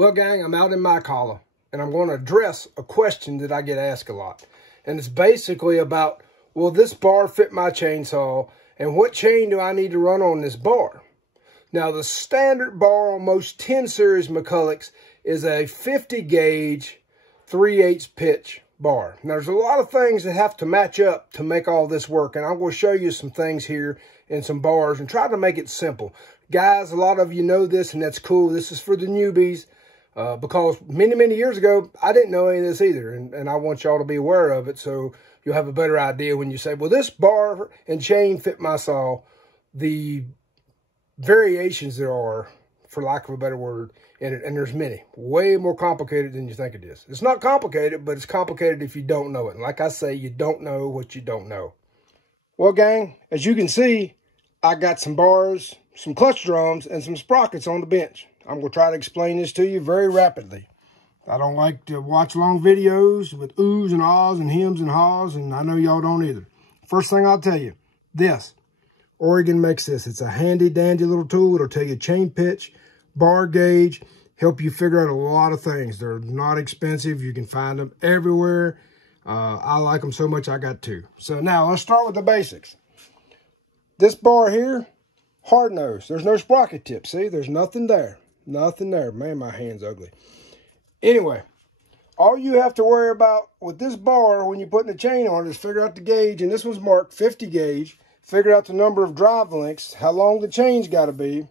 Well, gang, I'm out in McCulloch, and I'm going to address a question that I get asked a lot. And it's basically about, will this bar fit my chainsaw, and what chain do I need to run on this bar? Now, the standard bar on most 10 series McCullochs is a 50 gauge 3/8 pitch bar. Now, there's a lot of things that have to match up to make all this work, and I'm going to show you some things here and some bars and try to make it simple. Guys, a lot of you know this, and that's cool. This is for the newbies. Because many years ago, I didn't know any of this either, and I want y'all to be aware of it so you'll have a better idea when you say, well, this bar and chain fit my saw. The variations there are, for lack of a better word, in it, and there's many, way more complicated than you think it is. It's not complicated, but it's complicated if you don't know it. And like I say, you don't know what you don't know. Well, gang, as you can see, I got some bars, some clutch drums, and some sprockets on the bench. I'm going to try to explain this to you very rapidly. I don't like to watch long videos with oohs and ahs and hems and haws, and I know y'all don't either. First thing I'll tell you, this. Oregon makes this. It's a handy-dandy little tool. It'll tell you chain pitch, bar gauge, help you figure out a lot of things. They're not expensive. You can find them everywhere. I like them so much I got two. So now, let's start with the basics. This bar here, hard nose. There's no sprocket tip. See, there's nothing there. Nothing there. Man, my hand's ugly. Anyway, all you have to worry about with this bar when you're putting the chain on it is figure out the gauge, and this one's marked 50 gauge. Figure out the number of drive lengths, how long the chain's got to be,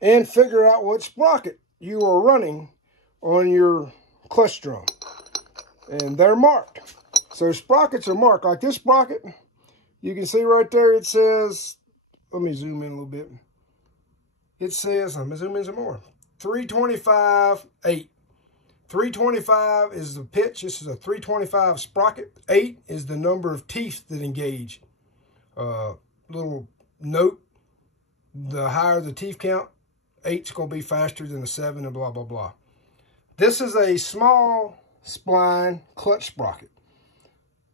and figure out what sprocket you are running on your clutch drum. And they're marked. So sprockets are marked. Like this sprocket, you can see right there it says, let me zoom in a little bit. It says, let me zoom in some more. 325, 8. 325 is the pitch. This is a 325 sprocket. 8 is the number of teeth that engage. Little note, the higher the teeth count, 8's going to be faster than a 7 and blah, blah, blah. This is a small spline clutch sprocket.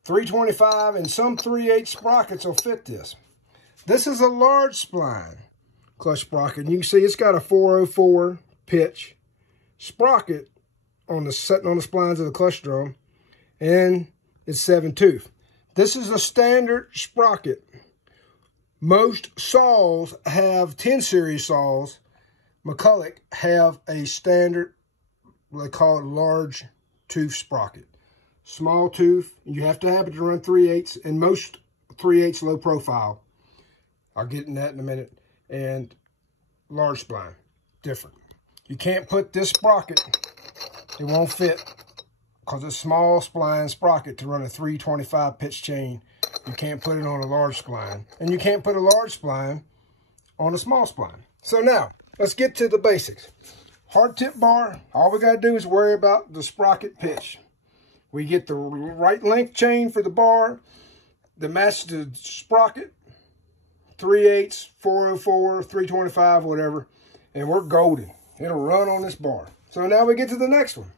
325 and some 3/8 sprockets will fit this. This is a large spline clutch sprocket. And you can see it's got a 404 pitch sprocket on the setting on the splines of the clutch drum, and it's 7 tooth. This is a standard sprocket. Most saws have 10 series saws. McCulloch have a standard, they call it large tooth sprocket. Small tooth, you have to have it to run 3/8, and most 3/8 low profile. I'll get in that in a minute. And large spline, different. You can't put this sprocket, it won't fit, because it's small spline sprocket to run a 325 pitch chain. You can't put it on a large spline, and you can't put a large spline on a small spline. So now, let's get to the basics. Hard tip bar, all we got to do is worry about the sprocket pitch. We get the right length chain for the bar that matches the sprocket, 3/8, 404, 325, whatever, and we're golden. It'll run on this bar. So now we get to the next one.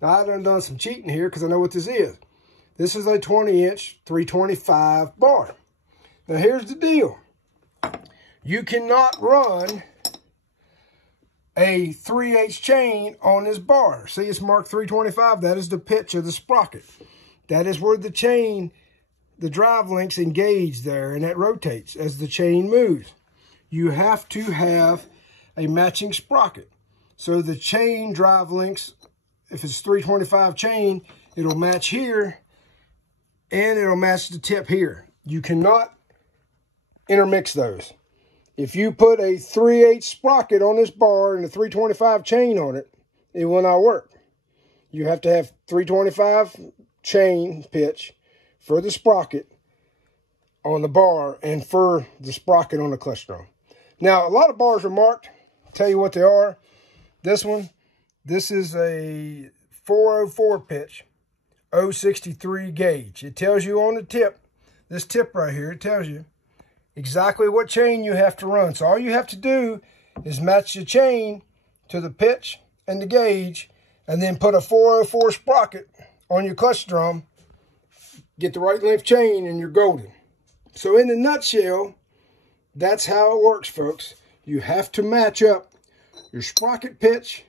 Now, I've done some cheating here because I know what this is. This is a 20-inch 325 bar. Now, here's the deal. You cannot run a 3/8 chain on this bar. See, it's marked 325. That is the pitch of the sprocket. That is where the chain, the drive links engage there, and that rotates as the chain moves. You have to have a matching sprocket. So the chain drive links, if it's 325 chain, it'll match here, and it'll match the tip here. You cannot intermix those. If you put a 3/8 sprocket on this bar and a 325 chain on it, it will not work. You have to have 325 chain pitch for the sprocket on the bar and for the sprocket on the clutch drum. Now, a lot of bars are marked. I'll tell you what they are. This one, this is a 404 pitch, 063 gauge. It tells you on the tip, this tip right here, it tells you exactly what chain you have to run. So all you have to do is match the chain to the pitch and the gauge, and then put a 404 sprocket on your clutch drum, get the right length chain, and you're golden. So in a nutshell, that's how it works, folks. You have to match up your sprocket pitch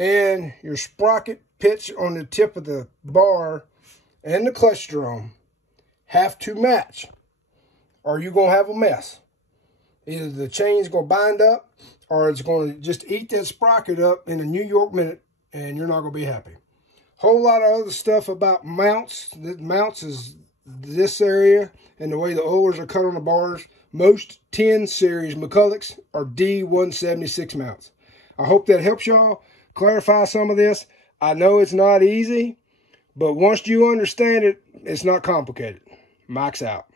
and your sprocket pitch on the tip of the bar and the clutch drum have to match, or you're going to have a mess. Either the chain's going to bind up, or it's going to just eat that sprocket up in a New York minute, and you're not going to be happy. Whole lot of other stuff about mounts. The mounts is this area, and the way the oilers are cut on the bars. Most 10 series McCullochs are D176 mounts. I hope that helps y'all clarify some of this. I know it's not easy, but once you understand it, it's not complicated. Mike's out.